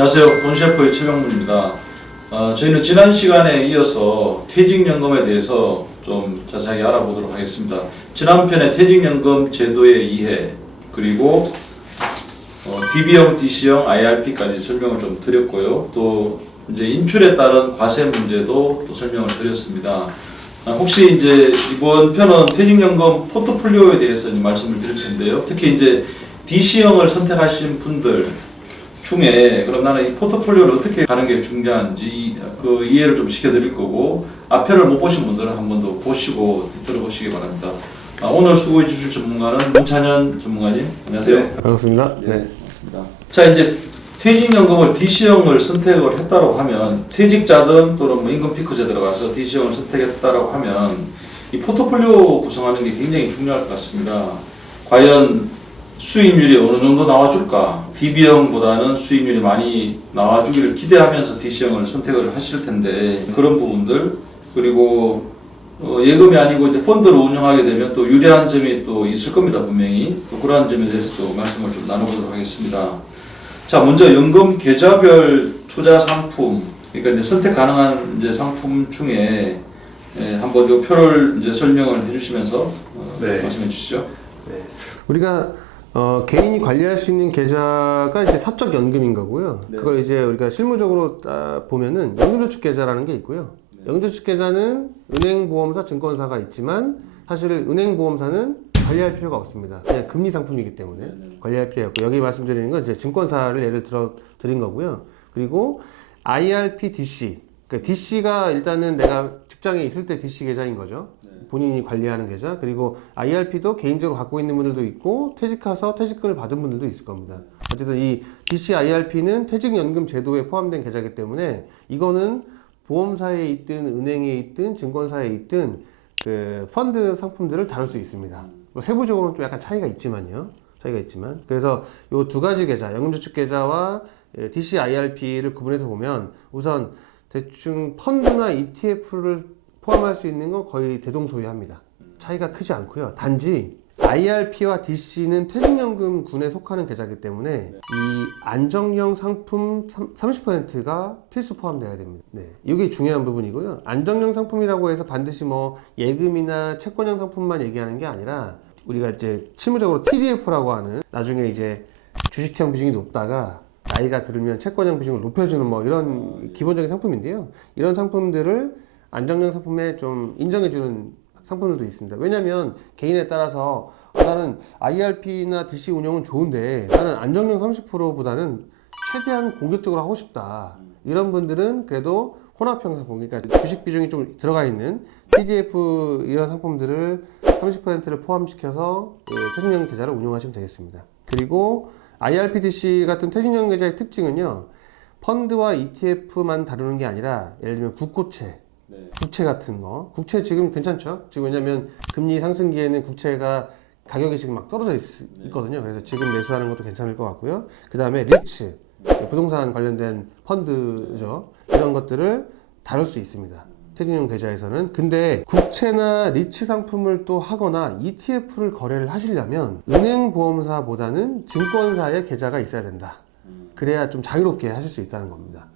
안녕하세요. 돈셰프의 최명문입니다. 저희는 지난 시간에 이어서 퇴직연금에 대해서 좀 자세하게 알아보도록 하겠습니다. 지난 편에 퇴직연금 제도의 이해, 그리고 DB형, DC형, IRP까지 설명을 좀 드렸고요. 또 이제 인출에 따른 과세 문제도 또 설명을 드렸습니다. 혹시 이제 이번 편은 퇴직연금 포트폴리오에 대해서 이제 말씀을 드릴 텐데요. 특히 이제 DC형을 선택하신 분들 중에 그럼 나는 이 포트폴리오를 어떻게 가는 게 중요한지 그 이해를 좀 시켜드릴 거고, 앞편을 못 보신 분들은 한 번 더 보시고 들어보시기 바랍니다. 오늘 수고해 주실 전문가는 문찬현 전문가님, 안녕하세요. 네, 반갑습니다. 네, 반갑습니다. 자, 이제 퇴직연금을 DC형을 선택을 했다고 하면, 퇴직자든 또는 뭐 임금 피크제 들어가서 DC형을 선택했다고 하면 이 포트폴리오 구성하는 게 굉장히 중요할 것 같습니다. 과연 수익률이 어느 정도 나와줄까? DB형보다는 수익률이 많이 나와주기를 기대하면서 DC형을 선택을 하실 텐데, 그런 부분들, 그리고 예금이 아니고 이제 펀드를 운영하게 되면 또 유리한 점이 또 있을 겁니다, 분명히. 또 그러한 점에 대해서도 말씀을 좀 나눠보도록 하겠습니다. 자, 먼저 연금 계좌별 투자 상품, 그러니까 이제 선택 가능한 이제 상품 중에 한번 이 표를 이제 설명을 해주시면서 말씀해 주시죠. 네. 우리가 개인이 관리할 수 있는 계좌가 이제 사적 연금인 거고요. 네. 그걸 이제 우리가 실무적으로 보면은 연금저축 계좌라는 게 있고요. 네. 연금저축 계좌는 은행, 보험사, 증권사가 있지만 사실 은행, 보험사는 관리할 필요가 없습니다. 그냥 금리 상품이기 때문에 관리할 필요 없고, 여기 말씀드리는 건 이제 증권사를 예를 들어 드린 거고요. 그리고 IRP, DC. 그러니까 DC가 일단은 내가 직장에 있을 때 DC 계좌인 거죠. 본인이 관리하는 계좌. 그리고 IRP도 개인적으로 갖고 있는 분들도 있고, 퇴직해서 퇴직금을 받은 분들도 있을 겁니다. 어쨌든 이 DC, IRP는 퇴직연금 제도에 포함된 계좌이기 때문에 이거는 보험사에 있든 은행에 있든 증권사에 있든 그 펀드 상품들을 다룰 수 있습니다. 뭐 세부적으로는 좀 약간 차이가 있지만요. 그래서 이 두 가지 계좌, 연금저축 계좌와 DC, IRP를 구분해서 보면, 우선 대충 펀드나 ETF를 포함할 수 있는 건 거의 대동소이합니다. 차이가 크지 않고요. 단지 IRP와 DC는 퇴직연금군에 속하는 계좌이기 때문에 이 안정형 상품 30%가 필수 포함되어야 됩니다. 네, 이게 중요한 부분이고요. 안정형 상품이라고 해서 반드시 뭐 예금이나 채권형 상품만 얘기하는 게 아니라, 우리가 이제 실무적으로 TDF라고 하는, 나중에 이제 주식형 비중이 높다가 나이가 들면 채권형 비중을 높여주는 뭐 이런 기본적인 상품인데요. 이런 상품들을 안정형 상품에 좀 인정해주는 상품들도 있습니다. 왜냐면 개인에 따라서 나는 IRP나 DC 운영은 좋은데 나는 안정형 30%보다는 최대한 공격적으로 하고 싶다. 이런 분들은 그래도 혼합형 상품, 그러니까 주식 비중이 좀 들어가 있는 TDF 이런 상품들을 30%를 포함시켜서 퇴직연금 계좌를 운영하시면 되겠습니다. 그리고 IRP, DC 같은 퇴직연금 계좌의 특징은요, 펀드와 ETF만 다루는 게 아니라, 예를 들면 국고채, 국채 같은 거. 국채 지금 괜찮죠? 지금 왜냐면 금리 상승기에는 국채가 가격이 지금 막 떨어져 있거든요. 그래서 지금 매수하는 것도 괜찮을 것 같고요. 그 다음에 리츠, 부동산 관련된 펀드죠. 이런 것들을 다룰 수 있습니다. 퇴직연금 계좌에서는. 근데 국채나 리츠 상품을 또 하거나 ETF를 거래를 하시려면 은행, 보험사보다는 증권사의 계좌가 있어야 된다. 그래야 좀 자유롭게 하실 수 있다는 겁니다.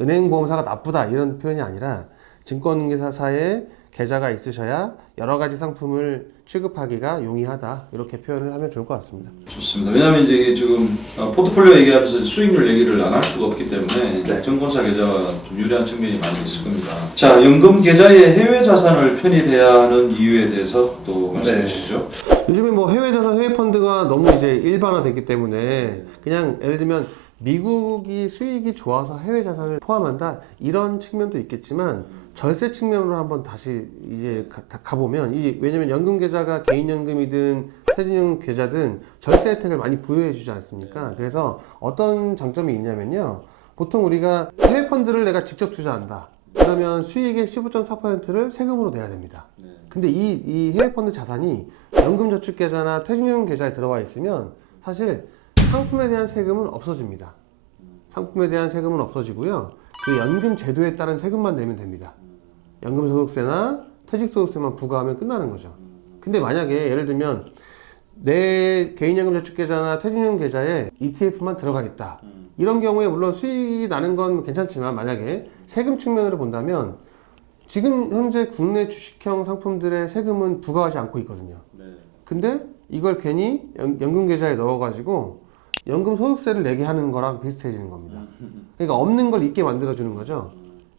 은행, 보험사가 나쁘다 이런 표현이 아니라 증권사의 계좌가 있으셔야 여러 가지 상품을 취급하기가 용이하다, 이렇게 표현을 하면 좋을 것 같습니다. 좋습니다. 왜냐하면 이제 지금 포트폴리오 얘기하면서 수익률 얘기를 안 할 수가 없기 때문에 증권사 계좌가 좀 유리한 측면이 많이 있을 겁니다. 자, 연금 계좌에 해외 자산을 편입해야 하는 이유에 대해서 또 말씀해 주시죠. 요즘에 뭐 해외 자산, 해외 펀드가 너무 이제 일반화됐기 때문에, 그냥 예를 들면 미국이 수익이 좋아서 해외 자산을 포함한다, 이런 측면도 있겠지만 절세 측면으로 한번 다시 이제 가보면, 왜냐면 연금 계좌가 개인 연금이든 퇴직연금 계좌든 절세 혜택을 많이 부여해 주지 않습니까? 그래서 어떤 장점이 있냐면요, 보통 우리가 해외 펀드를 내가 직접 투자한다 그러면 수익의 15.4%를 세금으로 내야 됩니다. 근데 이 해외 펀드 자산이 연금저축 계좌나 퇴직연금 계좌에 들어와 있으면 사실 상품에 대한 세금은 없어집니다. 상품에 대한 세금은 없어지고요. 그 연금 제도에 따른 세금만 내면 됩니다. 연금소득세나 퇴직소득세만 부과하면 끝나는 거죠. 근데 만약에 예를 들면 내 개인연금저축계좌나 퇴직연금 계좌에 ETF만 들어가겠다. 이런 경우에 물론 수익이 나는 건 괜찮지만 만약에 세금 측면으로 본다면 지금 현재 국내 주식형 상품들의 세금은 부과하지 않고 있거든요. 근데 이걸 괜히 연금 계좌에 넣어가지고 연금 소득세를 내게 하는 거랑 비슷해지는 겁니다. 그러니까 없는 걸 있게 만들어주는 거죠.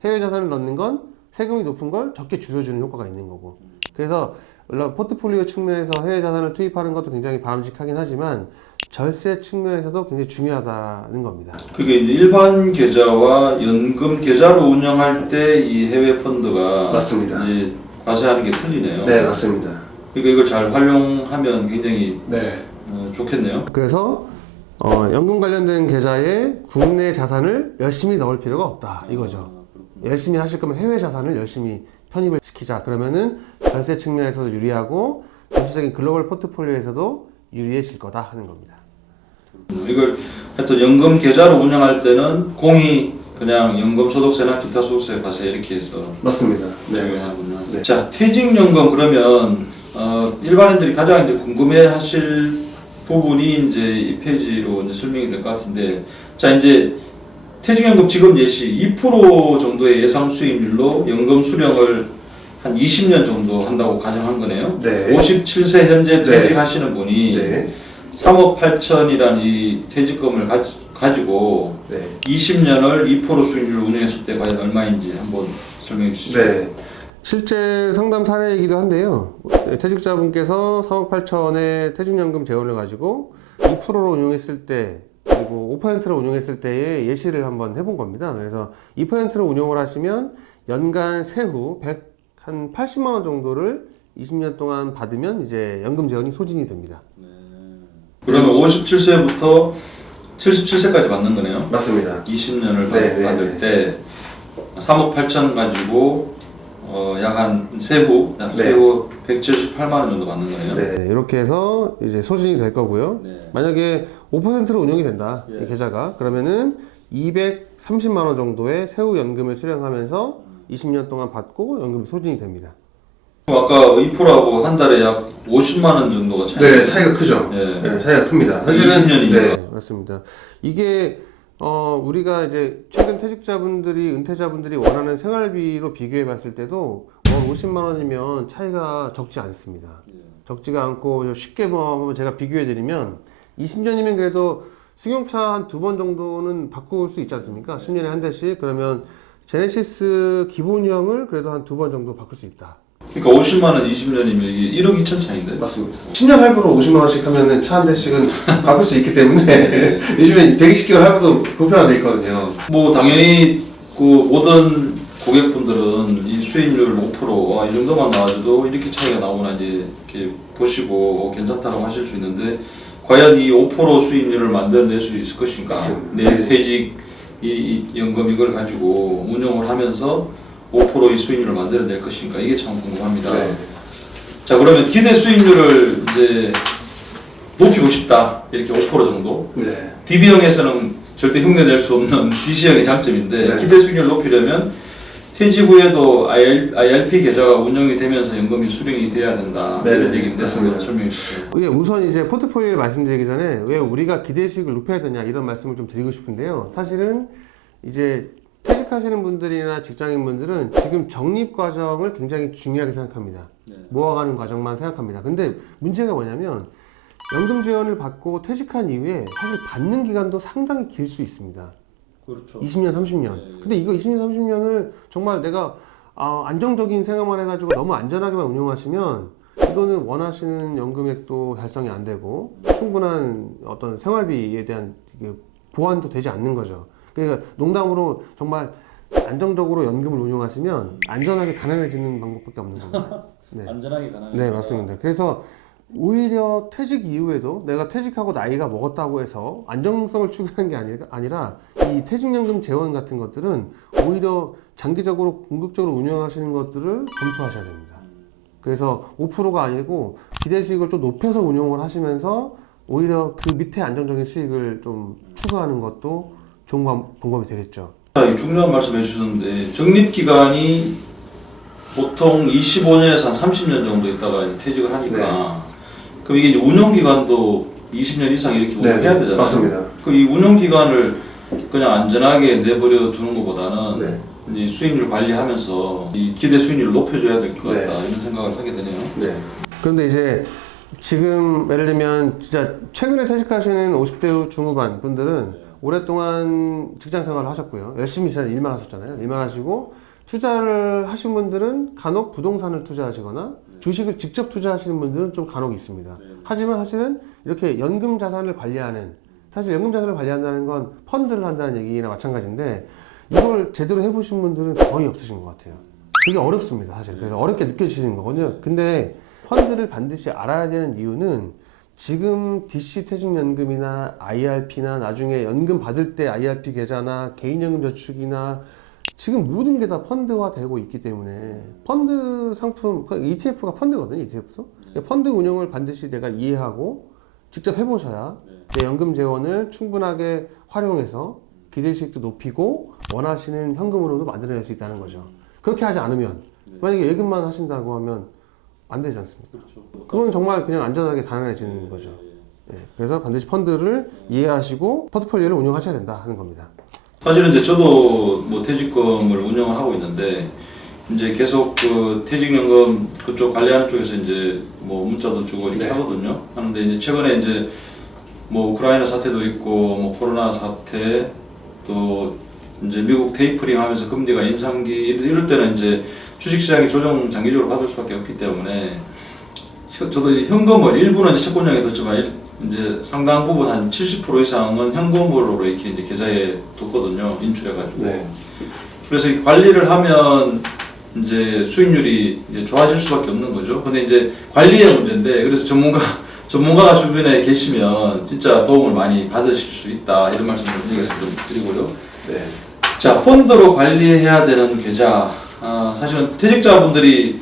해외 자산을 넣는 건 세금이 높은 걸 적게 줄여주는 효과가 있는 거고. 그래서 물론 포트폴리오 측면에서 해외 자산을 투입하는 것도 굉장히 바람직하긴 하지만 절세 측면에서도 굉장히 중요하다는 겁니다. 그게 이제 일반 계좌와 연금 계좌로 운영할 때 이 해외 펀드가 맞습니다. 이제 과세하는 게 틀리네요. 네, 맞습니다. 그러니까 이걸 잘 활용하면 굉장히 네. 좋겠네요. 그래서 연금 관련된 계좌에 국내 자산을 열심히 넣을 필요가 없다 이거죠. 열심히 하실 거면 해외 자산을 열심히 편입을 시키자. 그러면은 절세 측면에서도 유리하고 전체적인 글로벌 포트폴리오에서도 유리해질 거다 하는 겁니다. 이걸 하여튼 연금 계좌로 운영할 때는 공이 그냥 연금 소득세나 기타 소득세 과세 이렇게 해서 맞습니다. 적용하는군요. 네. 자, 퇴직연금 그러면 일반인들이 가장 이제 궁금해하실 부분이 이제 이 페이지로 이제 설명이 될 것 같은데, 자 이제 퇴직연금 지급 예시 2% 정도의 예상 수익률로 연금 수령을 한 20년 정도 한다고 가정한 거네요. 네. 57세 현재 네. 퇴직하시는 분이 네. 3억 8천이라는 이 퇴직금을 가지고 네. 20년을 2% 수익률로 운영했을 때 과연 얼마인지 한번 설명해 주시죠. 네. 실제 상담 사례이기도 한데요. 퇴직자분께서 3억 8천의 퇴직연금 재원을 가지고 2%로 운용했을 때 그리고 5%로 운용했을 때의 예시를 한번 해본 겁니다. 그래서 2%로 운용을 하시면 연간 세후 한 80만 원 정도를 20년 동안 받으면 이제 연금 재원이 소진이 됩니다. 그러면 57세부터 77세까지 받는 거네요. 맞습니다. 20년을 네, 받을 때 3억 8천 가지고 약 한 세후 178만 원 정도 받는 거네요. 네, 이렇게 해서 이제 소진이 될 거고요. 네. 만약에 5%로 운영이 된다, 예. 이 계좌가. 그러면은 230만 원 정도의 세후 연금을 수령하면서 20년 동안 받고 연금이 소진이 됩니다. 아까 2%하고 한 달에 약 50만 원 정도가 차이. 네, 차이가 크죠. 예. 네, 차이가 큽니다. 20년이니까. 네, 맞습니다. 이게 우리가 이제 최근 퇴직자분들이, 은퇴자분들이 원하는 생활비로 비교해 봤을 때도 월 50만 원이면 차이가 적지 않습니다. 적지가 않고 쉽게 뭐 제가 비교해 드리면 20년이면 그래도 승용차 한 2번 정도는 바꿀 수 있지 않습니까? 10년에 한 대씩. 그러면 제네시스 기본형을 그래도 한 2번 정도 바꿀 수 있다. 그러니까 50만 원 20년이면 이게 1억 2천 차인데. 맞습니다. 10년 할부로 50만 원씩 하면은 차 한 대씩은 바꿀 수 있기 때문에 요즘에 120개월 할부도 보편화돼 있거든요. 뭐 당연히 그 모든 고객분들은 이 수익률 5%, 이 정도만 나와줘도 이렇게 차이가 나오나 이제 이렇게 보시고 괜찮다고 하실 수 있는데, 과연 이 5% 수익률을 만들어낼 수 있을 것인가? 맞습니다. 내 퇴직 이 연금 이걸 가지고 운용을 하면서 5%의 수익률을 만들어낼 것인가? 이게 참 궁금합니다. 네. 자, 그러면 기대 수익률을 이제 높이고 싶다, 이렇게 5% 정도. 네. DB형에서는 절대 흉내낼 수 없는 DC형의 장점인데, 네. 기대 수익률을 높이려면 퇴직 후에도 IRP 계좌가 운영이 되면서 연금이 수령이 돼야 된다. 네, 이런 네, 얘기인데 맞습니다. 한번 설명해 주시죠. 이게 우선 이제 포트폴리오를 말씀드리기 전에 왜 우리가 기대 수익을 높여야 되냐 이런 말씀을 좀 드리고 싶은데요. 사실은 이제 퇴직하시는 분들이나 직장인분들은 지금 적립 과정을 굉장히 중요하게 생각합니다. 모아가는 과정만 생각합니다. 근데 문제가 뭐냐면 연금 지원을 받고 퇴직한 이후에 사실 받는 기간도 상당히 길 수 있습니다. 그렇죠. 20년, 30년. 근데 이거 20년, 30년을 정말 내가 안정적인 생활만 해가지고 너무 안전하게만 운용하시면 이거는 원하시는 연금액도 달성이 안 되고 충분한 어떤 생활비에 대한 보완도 되지 않는 거죠. 그러니까 농담으로 정말 안정적으로 연금을 운용하시면 안전하게 가난해지는 방법밖에 없는 겁니다. 네. 안전하게 가능해요. 네, 맞습니다. 그래서 오히려 퇴직 이후에도 내가 퇴직하고 나이가 먹었다고 해서 안정성을 추구하는 게 아니라 이 퇴직연금 재원 같은 것들은 오히려 장기적으로 궁극적으로 운영하시는 것들을 검토하셔야 됩니다. 그래서 5%가 아니고 기대 수익을 좀 높여서 운용을 하시면서 오히려 그 밑에 안정적인 수익을 좀 추구하는 것도 좋은 방법이 되겠죠. 자, 중요한 말씀 해주셨는데, 적립기간이 보통 25년에서 한 30년 정도 있다가 퇴직을 하니까 그럼 이게 이제 운영 기간도 20년 이상 이렇게 운영해야 되잖아요. 맞습니다. 그 이 운영 기간을 그냥 안전하게 내버려 두는 것보다는 네. 이 수익률 관리하면서 이 기대 수익률을 높여줘야 될 것 같다 네. 이런 생각을 하게 되네요. 네. 그런데 이제 지금 예를 들면 진짜 최근에 퇴직하시는 50대 중후반 분들은 오랫동안 직장 생활을 하셨고요. 열심히 진짜 일만 하셨잖아요. 일만 하시고 투자를 하신 분들은 간혹 부동산을 투자하시거나 주식을 직접 투자하시는 분들은 좀 간혹 있습니다. 하지만 사실은 이렇게 연금 자산을 관리하는, 사실 연금 자산을 관리한다는 건 펀드를 한다는 얘기나 마찬가지인데 이걸 제대로 해보신 분들은 거의 없으신 것 같아요. 되게 어렵습니다, 사실. 그래서 어렵게 느껴지시는 거거든요. 근데 펀드를 반드시 알아야 되는 이유는 지금 DC 퇴직연금이나 IRP나 나중에 연금 받을 때 IRP 계좌나 개인연금 저축이나 지금 모든 게 다 펀드화 되고 있기 때문에 펀드 상품, 그러니까 ETF가 펀드거든요, ETF도. 펀드 운영을 반드시 내가 이해하고 직접 해보셔야 내 연금 재원을 충분하게 활용해서 기대 수익도 높이고 원하시는 현금으로도 만들어낼 수 있다는 거죠. 그렇게 하지 않으면 만약에 예금만 하신다고 하면 안 되지 않습니까? 그건 정말 그냥 안전하게 가난해지는 거죠. 예, 그래서 반드시 펀드를 이해하시고 포트폴리오를 운영하셔야 된다 하는 겁니다. 사실은 이제 저도 뭐 퇴직금을 운영을 하고 있는데 이제 계속 그 퇴직연금 그쪽 관리하는 쪽에서 이제 뭐 문자도 주고 이렇게 하거든요. 하는데 이제 최근에 이제 뭐 우크라이나 사태도 있고 뭐 코로나 사태 또 이제 미국 테이퍼링 하면서 금리가 인상기 이럴 때는 이제 주식시장이 조정 장기적으로 받을 수밖에 없기 때문에 저도 현금을 일부는 이제 채권량에 뒀지만 이제 상당 부분 한 70% 이상은 현금으로 이렇게 이제 계좌에 뒀거든요. 인출해가지고. 네. 그래서 이 관리를 하면 이제 수익률이 이제 좋아질 수밖에 없는 거죠. 근데 이제 관리의 문제인데 그래서 전문가가 주변에 계시면 진짜 도움을 많이 받으실 수 있다 이런 말씀을 좀 드리고요. 네. 자, 펀드로 관리해야 되는 계좌. 사실은 퇴직자분들이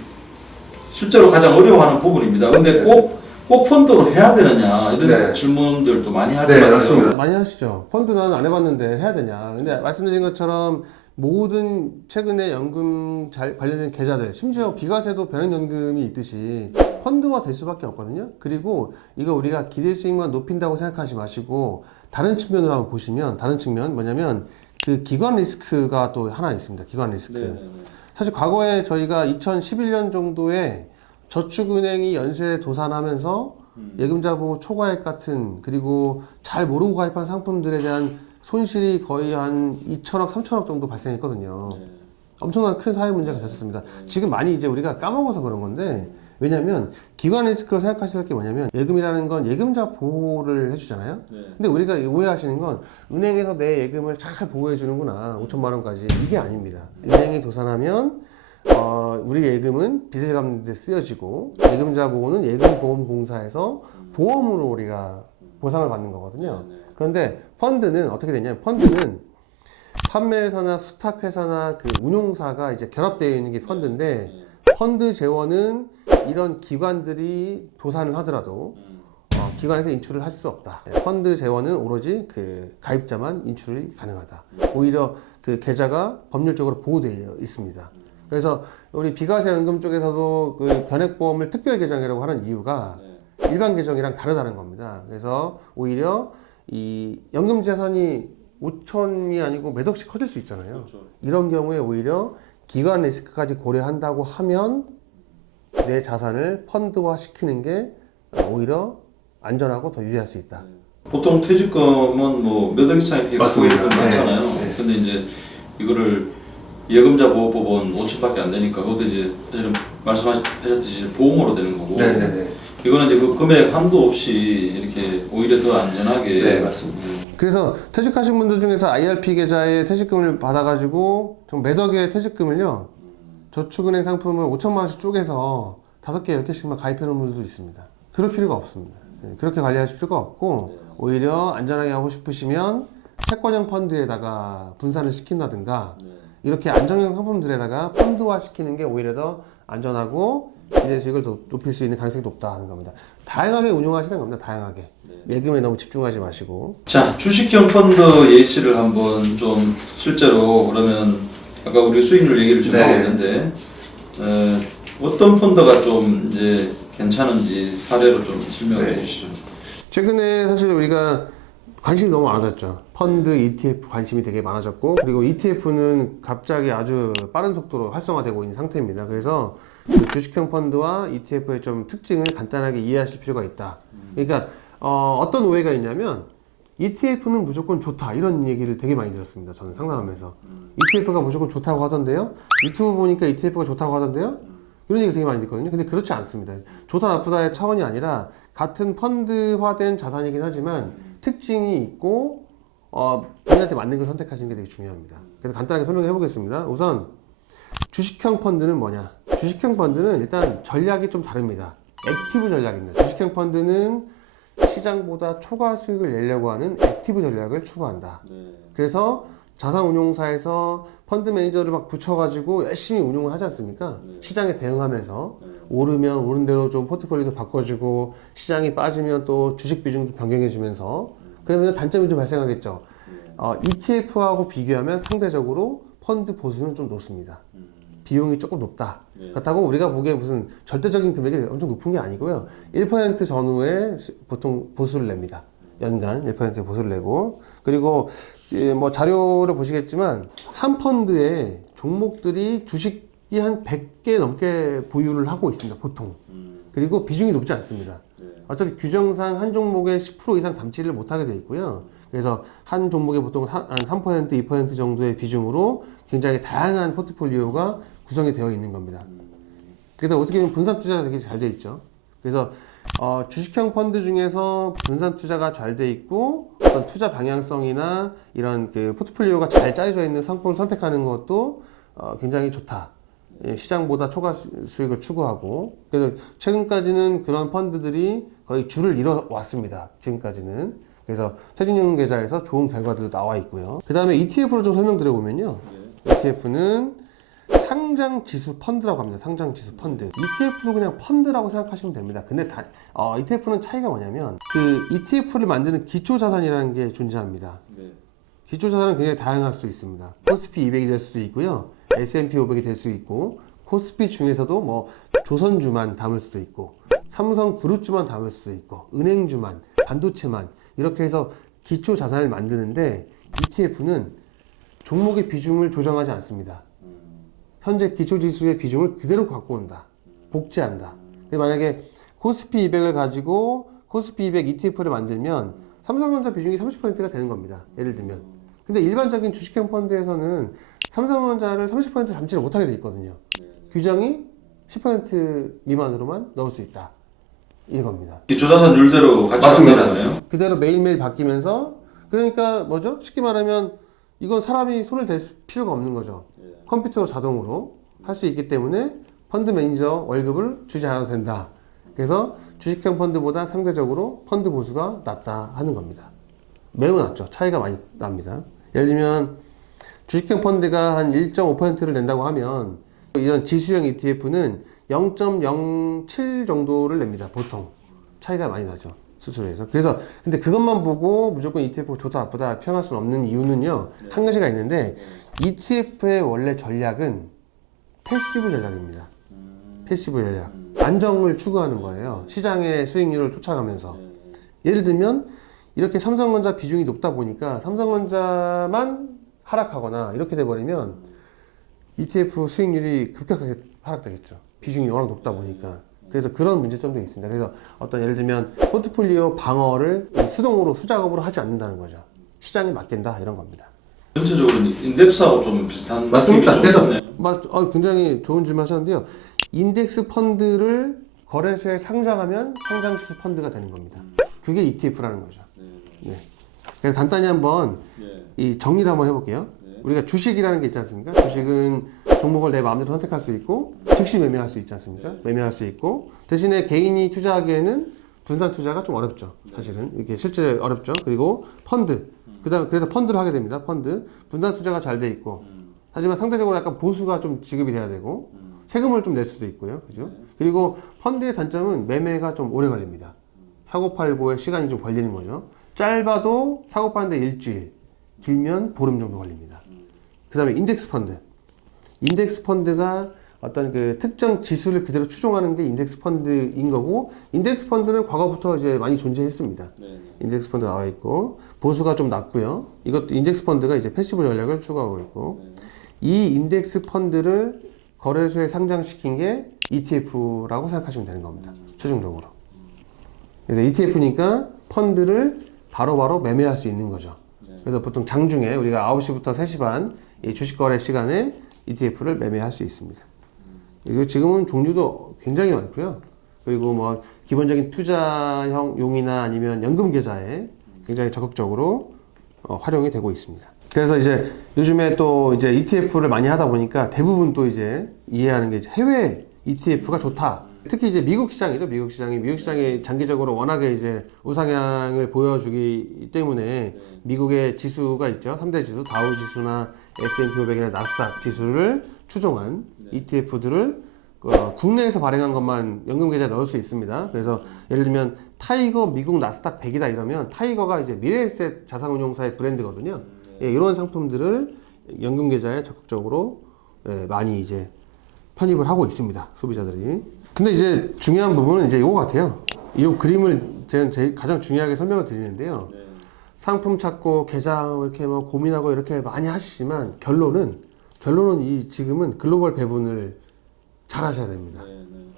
실제로 가장 어려워하는 부분입니다. 근데 꼭 펀드로 해야 되느냐 이런 질문들도 많이 하더라고요. 맞습니다. 많이 하시죠. 펀드 나는 안 해봤는데 해야 되냐. 근데 말씀드린 것처럼 모든 최근에 연금 관련된 계좌들, 심지어 비과세도 변액연금이 있듯이 펀드화 될 수밖에 없거든요. 그리고 이거 우리가 기대 수익만 높인다고 생각하지 마시고 다른 측면으로 한번 보시면, 다른 측면 뭐냐면 그 기관 리스크가 또 하나 있습니다. 기관 리스크. 네네네. 사실 과거에 저희가 2011년 정도에 저축은행이 연쇄 도산하면서 예금자 보호 초과액 같은, 그리고 잘 모르고 가입한 상품들에 대한 손실이 거의 한 2천억, 3천억 정도 발생했거든요. 엄청난 큰 사회 문제가 됐었습니다. 지금 많이 이제 우리가 까먹어서 그런 건데, 왜냐면 기관 리스크로 생각하실 게 뭐냐면 예금이라는 건 예금자 보호를 해주잖아요. 근데 우리가 오해하시는 건 은행에서 내 예금을 잘 보호해 주는구나, 5천만 원까지. 이게 아닙니다. 은행이 도산하면 우리 예금은 빚을 갚는 데 쓰여지고 예금자 보호는 예금보험공사에서 보험으로 우리가 보상을 받는 거거든요. 그런데 펀드는 어떻게 되냐면, 펀드는 판매회사나 수탁회사나 그 운용사가 이제 결합되어 있는 게 펀드인데, 펀드 재원은 이런 기관들이 도산을 하더라도 기관에서 인출을 할 수 없다. 펀드 재원은 오로지 그 가입자만 인출이 가능하다. 오히려 그 계좌가 법률적으로 보호되어 있습니다. 그래서 우리 비과세 연금 쪽에서도 그 변액보험을 특별 계정이라고 하는 이유가 일반 계정이랑 다르다는 겁니다. 그래서 오히려 이 연금 자산이 5천이 아니고 몇 억씩 커질 수 있잖아요. 그렇죠. 이런 경우에 오히려 기관 리스크까지 고려한다고 하면 내 자산을 펀드화 시키는 게 오히려 안전하고 더 유리할 수 있다. 보통 퇴직금은 뭐 몇 억 이상 이렇게 갖고 있는 건 많잖아요. 네. 근데 이제 이거를 예금자 보호법은 5천밖에 안 되니까 그것도 이제 사실은 말씀하셨듯이 보험으로 되는 거고. 네네네. 이거는 이제 그 금액 한도 없이 이렇게 오히려 더 안전하게. 네, 맞습니다. 그래서 퇴직하신 분들 중에서 IRP 계좌에 퇴직금을 받아가지고 좀 몇 억의 퇴직금을요, 저축은행 상품을 5천만 원씩 쪼개서 5개, 10개씩만 가입해 놓은 분들도 있습니다. 그럴 필요가 없습니다. 그렇게 관리하실 필요가 없고, 오히려 안전하게 하고 싶으시면 채권형 펀드에다가 분산을 시킨다든가, 이렇게 안정형 상품들에다가 펀드화 시키는 게 오히려 더 안전하고 기대 수익을 높일 수 있는 가능성이 높다 하는 겁니다. 다양하게 운용하시는 겁니다. 다양하게. 예금에 너무 집중하지 마시고. 자, 주식형 펀드 예시를 한번 좀 실제로, 그러면 아까 우리 수익률 얘기를 좀 하고 있는데 어떤 펀드가 좀 이제 괜찮은지 사례로 좀 설명해 주시죠. 최근에 사실 우리가 관심이 너무 많아졌죠. 펀드, ETF 관심이 되게 많아졌고, 그리고 ETF는 갑자기 아주 빠른 속도로 활성화되고 있는 상태입니다. 그래서 그 주식형 펀드와 ETF의 좀 특징을 간단하게 이해하실 필요가 있다. 그러니까 어떤 오해가 있냐면 ETF는 무조건 좋다 이런 얘기를 되게 많이 들었습니다. 저는 상담하면서 ETF가 무조건 좋다고 하던데요. 유튜브 보니까 ETF가 좋다고 하던데요. 이런 얘기 되게 많이 듣거든요. 근데 그렇지 않습니다. 좋다 나쁘다의 차원이 아니라 같은 펀드화된 자산이긴 하지만 특징이 있고 본인한테 맞는 걸 선택하시는 게 되게 중요합니다. 그래서 간단하게 설명해 보겠습니다. 우선 주식형 펀드는 뭐냐? 주식형 펀드는 일단 전략이 좀 다릅니다. 액티브 전략입니다. 주식형 펀드는 시장보다 초과 수익을 내려고 하는 액티브 전략을 추구한다. 그래서 자산운용사에서 펀드 매니저를 막 붙여가지고 열심히 운용을 하지 않습니까? 시장에 대응하면서 오르면 오른 대로 좀 포트폴리오도 바꿔주고 시장이 빠지면 또 주식 비중도 변경해주면서 그러면 단점이 좀 발생하겠죠. ETF하고 비교하면 상대적으로 펀드 보수는 좀 높습니다. 비용이 조금 높다. 그렇다고 우리가 보기에 무슨 절대적인 금액이 엄청 높은 게 아니고요. 1% 전후에 보통 보수를 냅니다. 연간 1% 보수를 내고 그리고 뭐 자료를 보시겠지만 한 펀드에 종목들이 주식이 한 100개 넘게 보유를 하고 있습니다. 보통. 그리고 비중이 높지 않습니다. 어차피 규정상 한 종목에 10% 이상 담지를 못하게 되어 있고요. 그래서 한 종목에 보통 한 3%, 2% 정도의 비중으로 굉장히 다양한 포트폴리오가 구성이 되어 있는 겁니다. 그래서 어떻게 보면 분산 투자가 되게 잘 되어 있죠. 그래서 주식형 펀드 중에서 분산 투자가 잘 돼 있고 어떤 투자 방향성이나 이런 그 포트폴리오가 잘 짜여져 있는 상품을 선택하는 것도 굉장히 좋다. 시장보다 초과 수익을 추구하고 그래서 최근까지는 그런 펀드들이 거의 줄을 이뤄왔습니다. 지금까지는. 그래서 퇴직연금 계좌에서 좋은 결과들도 나와 있고요. 그 다음에 ETF로 좀 설명드려보면요. ETF는 상장 지수 펀드라고 합니다. 상장 지수 펀드. ETF도 그냥 펀드라고 생각하시면 됩니다. 근데 ETF는 차이가 뭐냐면 그 ETF를 만드는 기초 자산이라는 게 존재합니다. 기초 자산은 굉장히 다양할 수 있습니다. 코스피 200이 될 수도 있고요. S&P 500이 될 수 있고 코스피 중에서도 뭐 조선주만 담을 수도 있고 삼성 그룹주만 담을 수도 있고 은행주만 반도체만 이렇게 해서 기초 자산을 만드는데 ETF는 종목의 비중을 조정하지 않습니다. 현재 기초지수의 비중을 그대로 갖고 온다. 복제한다. 만약에 코스피 200을 가지고 코스피 200 ETF를 만들면 삼성전자 비중이 30%가 되는 겁니다. 예를 들면. 근데 일반적인 주식형 펀드에서는 삼성전자를 30% 담지를 못하게 돼 있거든요. 규정이 10% 미만으로만 넣을 수 있다. 이겁니다. 기초자산율대로 같이 맞습니다. 거네요. 그대로 매일매일 바뀌면서 그러니까 뭐죠? 쉽게 말하면 이건 사람이 손을 댈 필요가 없는 거죠. 컴퓨터 자동으로 할 수 있기 때문에 펀드 매니저 월급을 주지 않아도 된다. 그래서 주식형 펀드보다 상대적으로 펀드 보수가 낮다 하는 겁니다. 매우 낮죠. 차이가 많이 납니다. 예를 들면 주식형 펀드가 한 1.5%를 낸다고 하면 이런 지수형 ETF는 0.07 정도를 냅니다. 보통 차이가 많이 나죠. 수수료에서. 그래서 근데 그것만 보고 무조건 ETF가 좋다 나쁘다 표현할 수는 없는 이유는요. 한 가지가 있는데 ETF의 원래 전략은 패시브 전략입니다. 패시브 전략. 안정을 추구하는 거예요. 시장의 수익률을 쫓아가면서. 예를 들면 이렇게 삼성전자 비중이 높다 보니까 삼성전자만 하락하거나 이렇게 돼버리면 ETF 수익률이 급격하게 하락되겠죠. 비중이 워낙 높다 보니까. 그래서 그런 문제점도 있습니다. 그래서 어떤 예를 들면 포트폴리오 방어를 수동으로 수작업으로 하지 않는다는 거죠. 시장에 맡긴다 이런 겁니다. 전체적으로 인덱스하고 좀 비슷한 맞습니다. 느낌이 좀 그래서 있네요. 굉장히 좋은 질문 하셨는데요. 인덱스 펀드를 거래소에 상장하면 상장지수 펀드가 되는 겁니다. 그게 ETF라는 거죠. 네. 그래서 간단히 한번 이 정리를 한번 해볼게요. 우리가 주식이라는 게 있지 않습니까? 주식은 종목을 내 마음대로 선택할 수 있고 즉시 매매할 수 있지 않습니까? 매매할 수 있고 대신에 개인이 투자하기에는 분산 투자가 좀 어렵죠. 사실은 이게 실제 어렵죠. 그리고 펀드 그다음 그래서 펀드를 하게 됩니다. 펀드 분산 투자가 잘 돼 있고 하지만 상대적으로 약간 보수가 좀 지급이 돼야 되고 세금을 좀 낼 수도 있고요. 그죠? 그리고 펀드의 단점은 매매가 좀 오래 걸립니다. 사고 팔고의 시간이 좀 걸리는 거죠. 짧아도 사고 파는데 일주일, 길면 보름 정도 걸립니다. 그 다음에 인덱스 펀드. 인덱스 펀드가 어떤 그 특정 지수를 그대로 추종하는 게 인덱스 펀드인 거고, 인덱스 펀드는 과거부터 이제 많이 존재했습니다. 인덱스 펀드 나와 있고 보수가 좀 낮고요. 이것도 인덱스 펀드가 이제 패시브 전략을 추구하고 있고, 이 인덱스 펀드를 거래소에 상장시킨 게 ETF라고 생각하시면 되는 겁니다. 최종적으로. 그래서 ETF니까 펀드를 바로바로 매매할 수 있는 거죠. 그래서 보통 장중에 우리가 9시부터 3시 반 이 주식 거래 시간에 ETF를 매매할 수 있습니다. 그리고 지금은 종류도 굉장히 많고요. 그리고 뭐 기본적인 투자형 용이나 아니면 연금 계좌에 굉장히 적극적으로 활용이 되고 있습니다. 그래서 이제 요즘에 또 이제 ETF를 많이 하다 보니까 대부분 또 이제 이해하는 게 이제 해외 ETF가 좋다. 특히 이제 미국 시장이죠. 미국 시장이 장기적으로 워낙에 이제 우상향을 보여주기 때문에 미국의 지수가 있죠. 3대 지수, 다우 지수나 S&P 500이나 나스닥 지수를 추종한 ETF들을 국내에서 발행한 것만 연금 계좌에 넣을 수 있습니다. 그래서 예를 들면 타이거 미국 나스닥 100이다 이러면 타이거가 이제 미래에셋 자산운용사의 브랜드거든요. 예, 이런 상품들을 연금 계좌에 적극적으로 많이 이제 편입을 하고 있습니다. 소비자들이. 근데 이제 중요한 부분은 이제 이거 같아요. 이 그림을 제가 가장 중요하게 설명을 드리는데요. 상품 찾고 계좌 이렇게 뭐 고민하고 이렇게 많이 하시지만 결론은 이 지금은 글로벌 배분을 잘 하셔야 됩니다.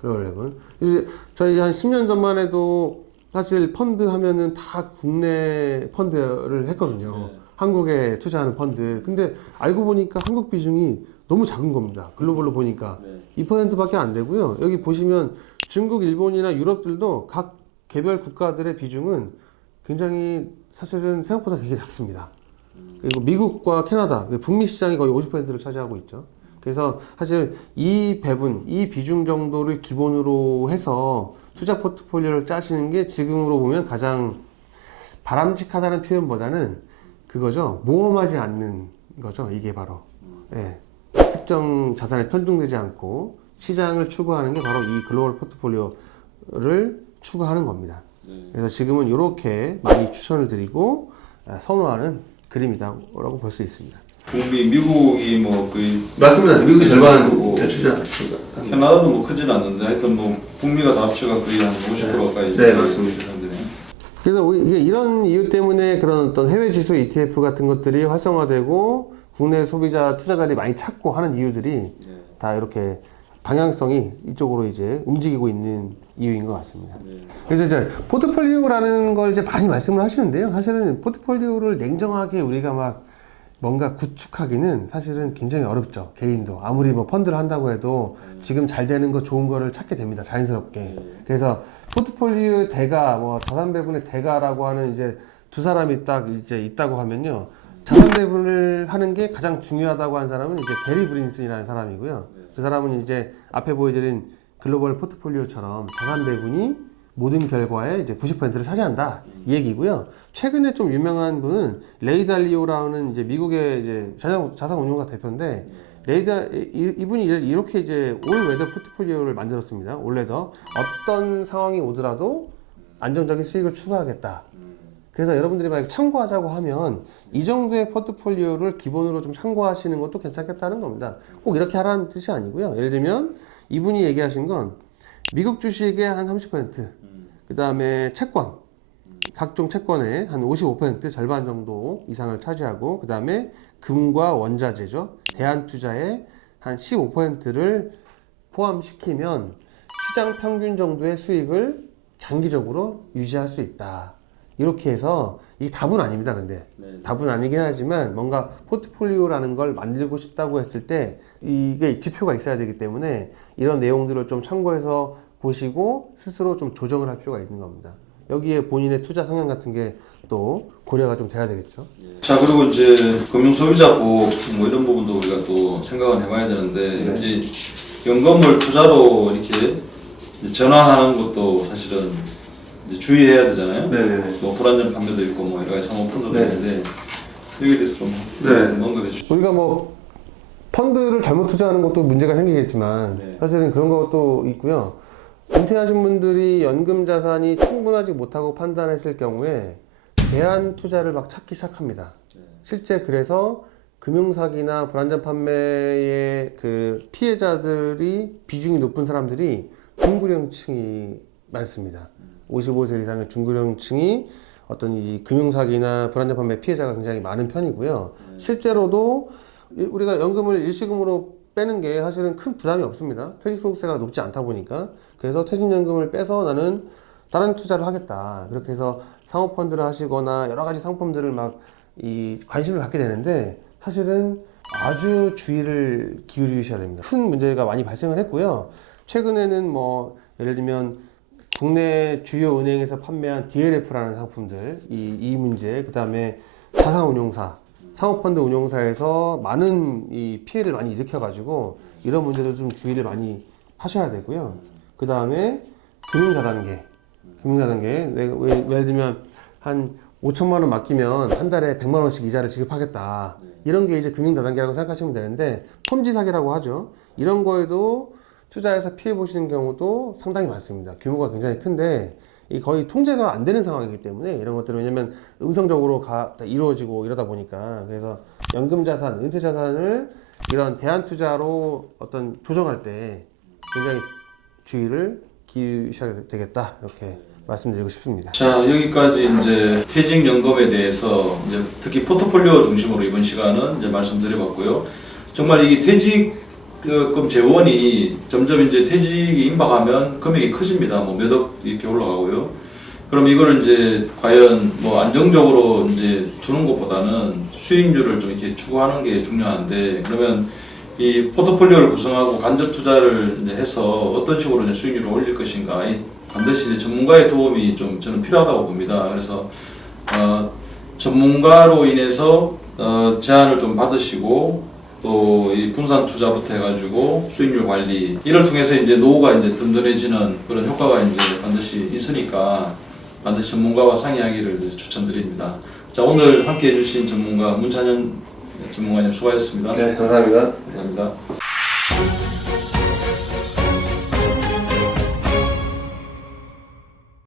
글로벌 배분. 이제 저희 한 10년 전만 해도 사실 펀드 하면은 다 국내 펀드를 했거든요. 한국에 투자하는 펀드. 근데 알고 보니까 한국 비중이 너무 작은 겁니다. 글로벌로 보니까 2%밖에 안 되고요. 여기 보시면 중국, 일본이나 유럽들도 각 개별 국가들의 비중은 굉장히 사실은 생각보다 되게 작습니다. 그리고 미국과 캐나다, 북미 시장이 거의 50%를 차지하고 있죠. 그래서 사실 이 배분, 이 비중 정도를 기본으로 해서 투자 포트폴리오를 짜시는 게 지금으로 보면 가장 바람직하다는 표현보다는 그거죠. 모험하지 않는 거죠. 이게 바로. 예. 특정 자산에 편중되지 않고 시장을 추구하는 게 바로 이 글로벌 포트폴리오를 추구하는 겁니다. 그래서 지금은 이렇게 많이 추천을 드리고 선호하는 그림이다라고 볼 수 있습니다. 북미, 미국이 뭐 거의 맞습니다. 미국이 절반 투자. 캐나다도 뭐 크진 않는데 하여튼 뭐 북미가 다 합쳐가 거의 한 50% 가까이. 네, 맞습니다. 그래서 이게 이런 이유 때문에 그런 어떤 해외 지수 ETF 같은 것들이 활성화되고 국내 소비자 투자자들이 많이 찾고 하는 이유들이 다 이렇게 방향성이 이쪽으로 이제 움직이고 있는 이유인 것 같습니다. 그래서 이제 포트폴리오라는 걸 이제 많이 말씀을 하시는데요. 사실은 포트폴리오를 냉정하게 우리가 막 뭔가 구축하기는 사실은 굉장히 어렵죠. 개인도 아무리 뭐 펀드를 한다고 해도 지금 잘 되는 거 좋은 거를 찾게 됩니다. 자연스럽게. 그래서 포트폴리오 대가 뭐 자산 배분의 대가라고 하는 이제 두 사람이 딱 이제 있다고 하면요. 자산 배분을 하는 게 가장 중요하다고 한 사람은 이제 게리 브린슨이라는 사람이고요. 그 사람은 이제 앞에 보여드린 글로벌 포트폴리오처럼 자산 배분이 모든 결과의 이제 90%를 차지한다 이 얘기고요. 최근에 좀 유명한 분은 레이 달리오라는 이제 미국의 이제 자산운용사 대표인데 이분이 이렇게 이제 올 웨더 포트폴리오를 만들었습니다. 올 웨더 어떤 상황이 오더라도 안정적인 수익을 추구하겠다. 그래서 여러분들이 만약 참고하자고 하면 이 정도의 포트폴리오를 기본으로 좀 참고하시는 것도 괜찮겠다는 겁니다. 꼭 이렇게 하라는 뜻이 아니고요. 예를 들면 이분이 얘기하신 건 미국 주식의 한 30%, 그 다음에 채권, 각종 채권의 한 55% 절반 정도 이상을 차지하고, 그 다음에 금과 원자재죠. 대한투자의 한 15%를 포함시키면 시장 평균 정도의 수익을 장기적으로 유지할 수 있다. 이렇게 해서 이게 답은 아닙니다. 근데 답은 아니긴 하지만 뭔가 포트폴리오라는 걸 만들고 싶다고 했을 때 이게 지표가 있어야 되기 때문에 이런 내용들을 좀 참고해서 보시고 스스로 좀 조정을 할 필요가 있는 겁니다. 여기에 본인의 투자 성향 같은 게 또 고려가 좀 돼야 되겠죠. 자, 그리고 이제 금융소비자법 뭐 이런 부분도 우리가 또 생각은 해봐야 되는데 이제 연금을 투자로 이렇게 전환하는 것도 사실은 이제 주의해야 되잖아요. 네네. 뭐 불안전 판매도 있고 뭐 여러 가지 사모펀드도 있는데 여기에 대해서 좀 언급해 주시죠. 우리가 뭐 펀드를 잘못 투자하는 것도 문제가 생기겠지만 사실은 그런 것도 있고요. 은퇴하신 분들이 연금 자산이 충분하지 못하고 판단했을 경우에 대안 투자를 막 찾기 시작합니다. 실제 그래서 금융사기나 불안전 판매의 그 피해자들이 비중이 높은 사람들이 중고령층이 많습니다. 55세 이상의 중고령층이 어떤 이 금융사기나 불안전 판매 피해자가 굉장히 많은 편이고요. 실제로도 우리가 연금을 일시금으로 빼는 게 사실은 큰 부담이 없습니다. 퇴직소득세가 높지 않다 보니까. 그래서 퇴직연금을 빼서 나는 다른 투자를 하겠다. 그렇게 해서 사모펀드를 하시거나 여러 가지 상품들을 막 이 관심을 갖게 되는데 사실은 아주 주의를 기울이셔야 됩니다. 큰 문제가 많이 발생을 했고요. 최근에는 뭐 예를 들면 국내 주요 은행에서 판매한 DLF라는 상품들 이 문제, 그 다음에 자산운용사, 사모펀드 운용사에서 많은 이 피해를 많이 일으켜가지고 이런 문제들 좀 주의를 많이 하셔야 되고요. 그 다음에 금융다단계, 예를 들면 한 5천만 원 맡기면 한 달에 100만 원씩 이자를 지급하겠다. 이런 게 이제 금융다단계라고 생각하시면 되는데 폰지 사기라고 하죠. 이런 거에도 투자해서 피해 보시는 경우도 상당히 많습니다. 규모가 굉장히 큰데 이 거의 통제가 안 되는 상황이기 때문에 이런 것들은 왜냐면 음성적으로 다 이루어지고 이러다 보니까 그래서 연금 자산, 은퇴 자산을 이런 대안 투자로 어떤 조정할 때 굉장히 주의를 기울이셔야 되겠다 이렇게 말씀드리고 싶습니다. 자, 여기까지 이제 퇴직연금에 대해서 이제 특히 포트폴리오 중심으로 이번 시간은 이제 말씀드려봤고요. 정말 이 퇴직금 재원이 점점 이제 퇴직이 임박하면 금액이 커집니다. 뭐 몇 억 이렇게 올라가고요. 그럼 이거를 이제 과연 뭐 안정적으로 이제 두는 것보다는 수익률을 좀 이렇게 추구하는 게 중요한데 그러면 이 포트폴리오를 구성하고 간접 투자를 이제 해서 어떤 식으로 이제 수익률을 올릴 것인가 반드시 이제 전문가의 도움이 좀 저는 필요하다고 봅니다. 그래서 전문가로 인해서 제안을 좀 받으시고 또 이 분산 투자부터 해가지고 수익률 관리 이를 통해서 이제 노후가 이제 든든해지는 그런 효과가 이제 반드시 있으니까 반드시 전문가와 상의하기를 추천드립니다. 자, 오늘 함께 해주신 전문가 문찬현 전문가님 수고하셨습니다. 네, 감사합니다. 감사합니다.